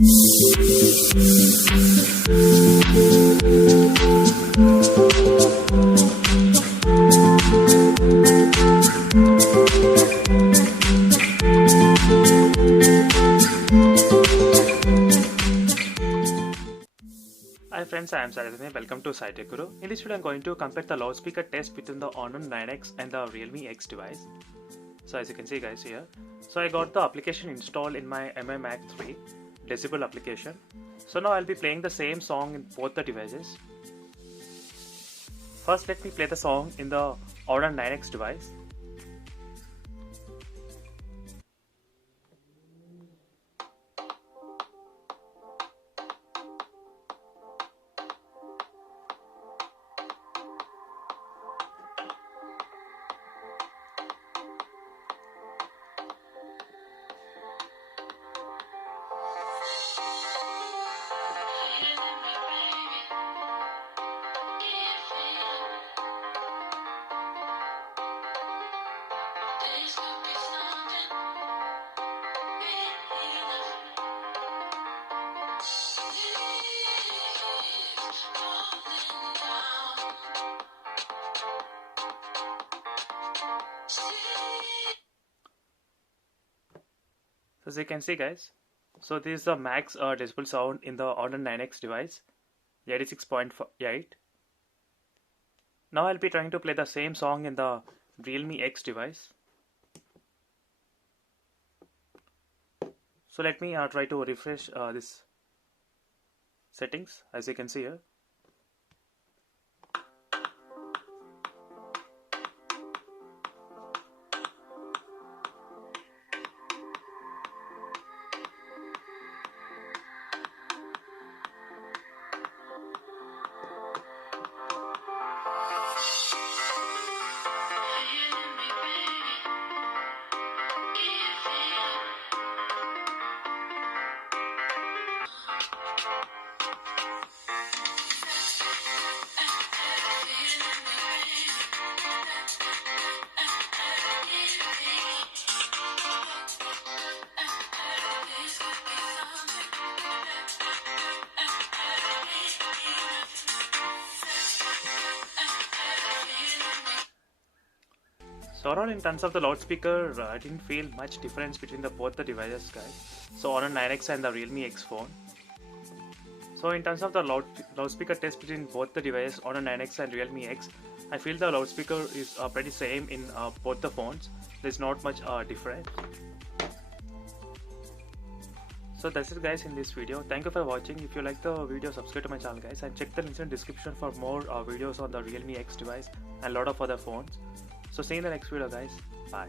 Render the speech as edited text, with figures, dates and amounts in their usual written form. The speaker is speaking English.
Hi friends, I am Saradhani. Welcome to SciTech Guru. In this video, I am going to compare the loudspeaker test between the Honor 9X and the Realme X device. So as you can see guys here, so I got the application installed in my MI Mac 3 Decibel application. So now I'll be playing the same song in both the devices. First let me play the song in the Honor 9X device. As you can see guys, so this is the max decibel sound in the Honor 9X device, 86.8. Now I'll be trying to play the same song in the Realme X device. So let me try to refresh this settings. As you can see here, so overall in terms of the loudspeaker, I didn't feel much difference between both the devices guys. So Honor 9X and the Realme X phone. So in terms of the loudspeaker test between both the devices, Honor 9X and Realme X, I feel the loudspeaker is pretty same in both the phones. There's not much difference. So that's it guys in this video. Thank you for watching. If you like the video, subscribe to my channel guys, and check the links in the description for more videos on the Realme X device and a lot of other phones. So see you in the next video guys. Bye.